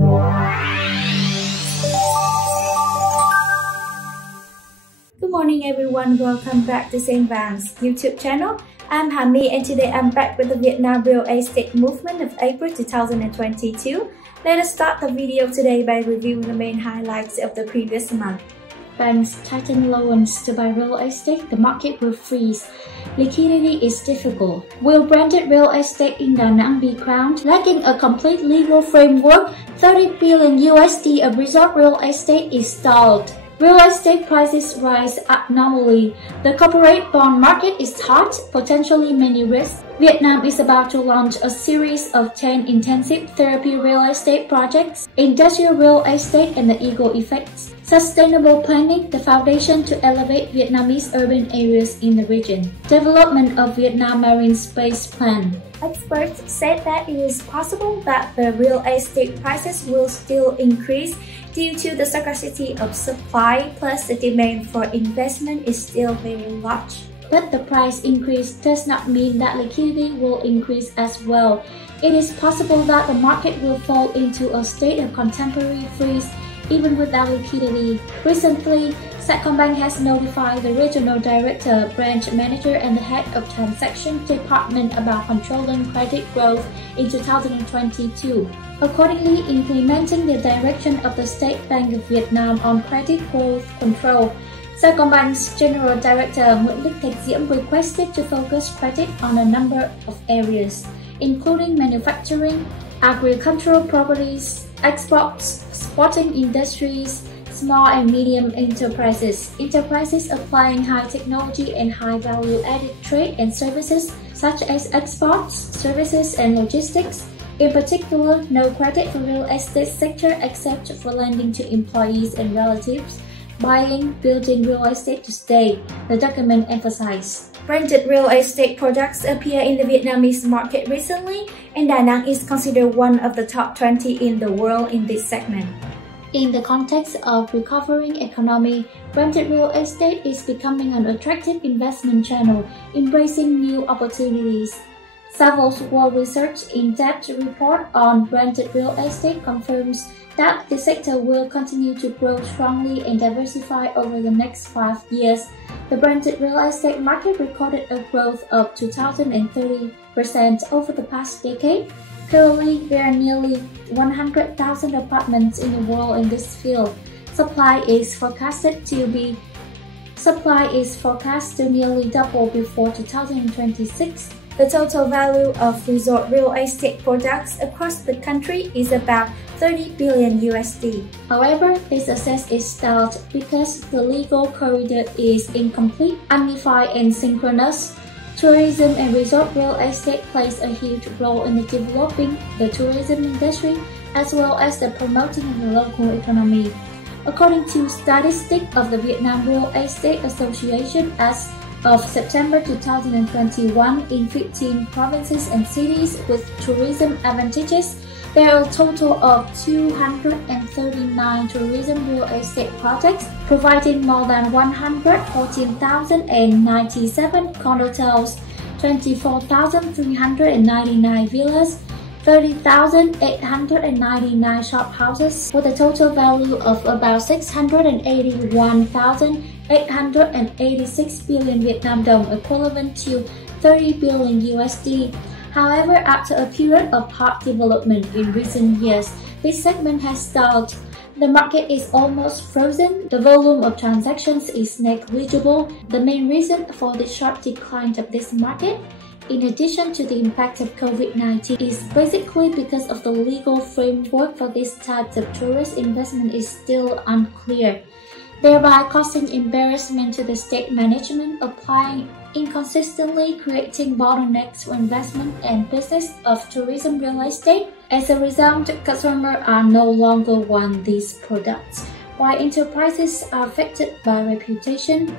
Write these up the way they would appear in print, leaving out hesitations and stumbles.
Good morning everyone, welcome back to SENVANG's YouTube channel. I'm Hami and today I'm back with the Vietnam real estate movement of April 2022. Let us start the video today by reviewing the main highlights of the previous month. Banks tighten loans to buy real estate, the market will freeze. Liquidity is difficult. Will branded real estate in Da Nang be crowned? Lacking a complete legal framework, 30 billion USD of resort real estate is stalled. Real estate prices rise abnormally. The corporate bond market is hot, potentially many risks. Vietnam is about to launch a series of 10 intensive therapy real estate projects, industrial real estate and the Eagle effects. Sustainable planning, the foundation to elevate Vietnamese urban areas in the region. Development of Vietnam Marine Space Plan. Experts said that it is possible that the real estate prices will still increase due to the scarcity of supply, plus the demand for investment is still very large. But the price increase does not mean that liquidity will increase as well. It is possible that the market will fall into a state of contemporary freeze even without liquidity. Recently, Sacombank has notified the regional director, branch manager, and the head of transaction department about controlling credit growth in 2022. Accordingly, implementing the direction of the State Bank of Vietnam on credit growth control, Sacombank's General Director Nguyễn Đức Diễm requested to focus credit on a number of areas, including manufacturing, agricultural properties, exports, sporting industries, small and medium enterprises, enterprises applying high technology and high value-added trade and services such as exports, services and logistics. In particular, no credit for real estate sector except for lending to employees and relatives, buying, building real estate to stay, the document emphasized. Branded real estate products appear in the Vietnamese market recently, and Da Nang is considered one of the top 20 in the world in this segment. In the context of recovering economy, branded real estate is becoming an attractive investment channel, embracing new opportunities. Savills World Research in-depth report on branded real estate confirms that the sector will continue to grow strongly and diversify over the next 5 years. The branded real estate market recorded a growth of 2,030% over the past decade. Currently, there are nearly 100,000 apartments in the world in this field. Supply is forecast to nearly double before 2026. The total value of resort real estate products across the country is about 30 billion USD. However, this success is stalled because the legal corridor is incomplete, unified and synchronous. Tourism and resort real estate plays a huge role in developing the tourism industry as well as the promoting of the local economy. According to statistics of the Vietnam Real Estate Association, as of September 2021, in 15 provinces and cities with tourism advantages, there are a total of 239 tourism real estate projects, providing more than 114,097 condos, 24,399 villas, 30,899 shop houses, with a total value of about 681,886 billion Vietnam dong, equivalent to 30 billion USD. However, after a period of hot development in recent years, this segment has stalled. The market is almost frozen. The volume of transactions is negligible. The main reason for the sharp decline of this market, in addition to the impact of COVID-19, is basically because of the legal framework for this type of tourist investment is still unclear, thereby causing embarrassment to the state management, applying inconsistently, creating bottlenecks for investment and business of tourism real estate. As a result, customers are no longer want these products, while enterprises are affected by reputation,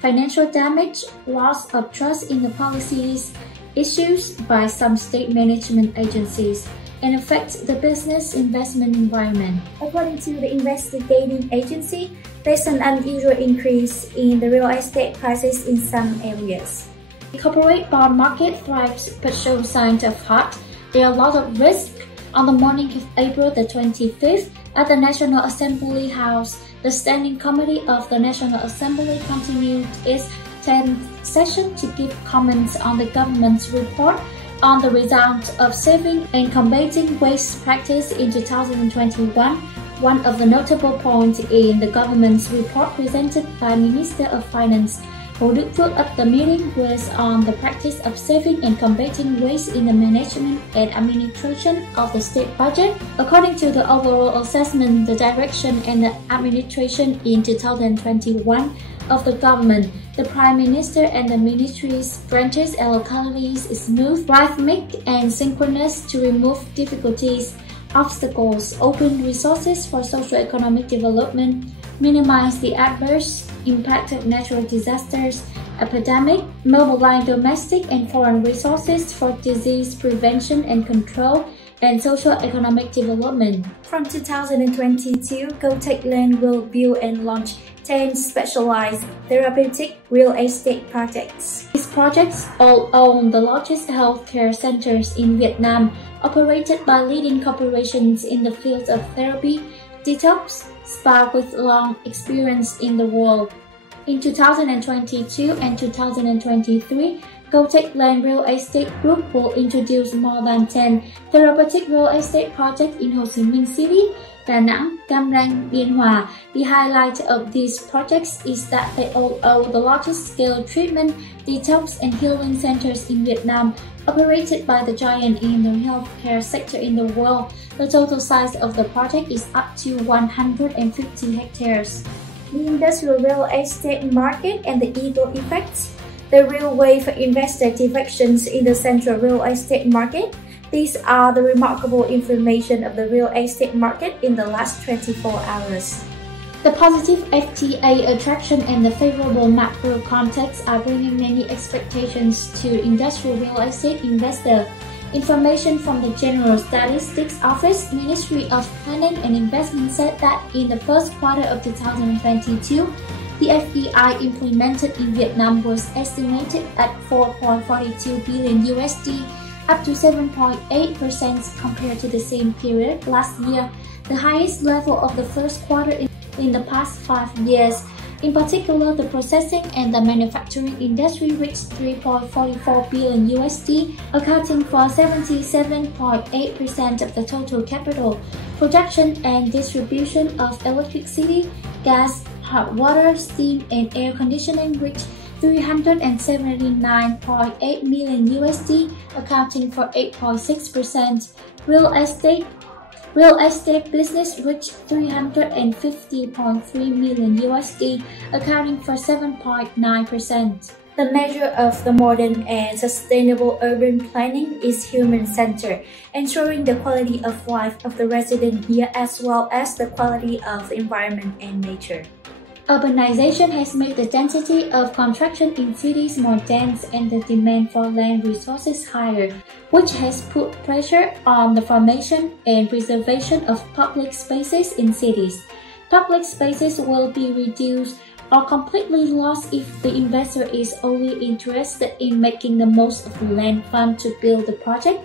financial damage, loss of trust in the policies issued by some state management agencies, and affect the business investment environment. According to the investigating agency, there's an unusual increase in the real estate prices in some areas. The corporate bond market thrives but shows signs of heart. There are a lot of risks. On the morning of April the 25th, at the National Assembly House, the Standing Committee of the National Assembly continued its 10th session to give comments on the government's report on the results of saving and combating waste practice in 2021. One of the notable points in the government's report presented by Minister of Finance Hồ Đức Phước at the meeting was on the practice of saving and combating waste in the management and administration of the state budget. According to the overall assessment, the direction and the administration in 2021 of the government, the Prime Minister and the Ministry's branches and localities is smooth, rhythmic, and synchronous to remove difficulties, obstacles, open resources for socio-economic development, minimize the adverse impact of natural disasters, epidemic, mobilize domestic and foreign resources for disease prevention and control, and socio-economic development. From 2022, ĐaltiNG will build and launch 10 specialized therapeutic real estate projects. These projects all own the largest healthcare centers in Vietnam, operated by leading corporations in the fields of therapy, detox, spa with long experience in the world. In 2022 and 2023, ĐaltiNG Real Estate Group will introduce more than 10 therapeutic real estate projects in Ho Chi Minh City, Đà Nẵng, Cam Ranh, Biên Hòa. The highlight of these projects is that they all own the largest scale treatment, detox, and healing centers in Vietnam, operated by the giant in the healthcare sector in the world. The total size of the project is up to 150 hectares. The industrial real estate market and the ego effects. The real way for investor directions in the central real estate market. These are the remarkable information of the real estate market in the last 24 hours. The positive FTA attraction and the favorable macro context are bringing many expectations to industrial real estate investors. Information from the General Statistics Office, Ministry of Planning and Investment said that in the first quarter of 2022, the FDI implemented in Vietnam was estimated at $4.42 billion USD, up to 7.8% compared to the same period last year, the highest level of the first quarter in the past 5 years. In particular, the processing and the manufacturing industry reached $3.44 billion USD, accounting for 77.8% of the total capital. Production and distribution of electricity, gas, hot water, steam, and air conditioning reached $379.8 million USD, accounting for 8.6%. Real estate business reached $350.3 million USD, accounting for 7.9%. The measure of the modern and sustainable urban planning is human-centered, ensuring the quality of life of the resident here as well as the quality of the environment and nature. Urbanization has made the density of construction in cities more dense and the demand for land resources higher, which has put pressure on the formation and preservation of public spaces in cities. Public spaces will be reduced or completely lost if the investor is only interested in making the most of the land fund to build the project,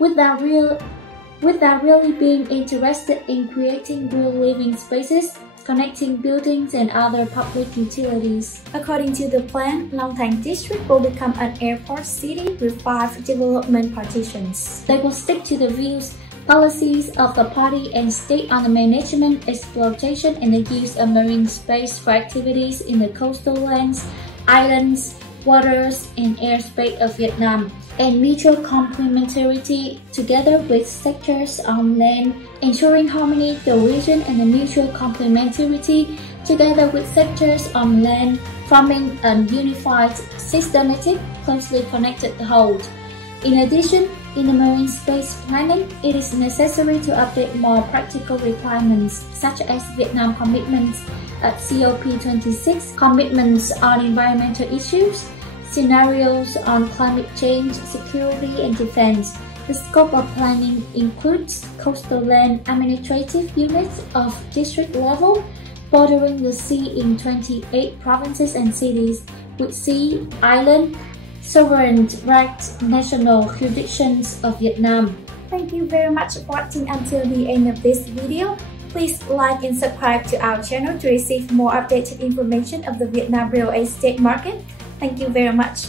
without really being interested in creating real living spaces, connecting buildings and other public utilities. According to the plan, Long Thành district will become an airport city with 5 development partitions. They will stick to the views, policies of the party and state on the management, exploitation, and the use of marine space for activities in the coastal lands, islands, waters, and airspace of Vietnam, and mutual complementarity together with sectors on land, ensuring harmony, cohesion, and the mutual complementarity together with sectors on land, forming a unified, systematic, closely connected whole. In addition, in the marine space planning, it is necessary to update more practical requirements, such as Vietnam commitments at COP26, commitments on environmental issues, scenarios on climate change, security, and defense. The scope of planning includes coastal land administrative units of district level, bordering the sea in 28 provinces and cities, with sea, island, sovereign right national jurisdictions of Vietnam. Thank you very much for watching until the end of this video. Please like and subscribe to our channel to receive more updated information of the Vietnam real estate market. Thank you very much.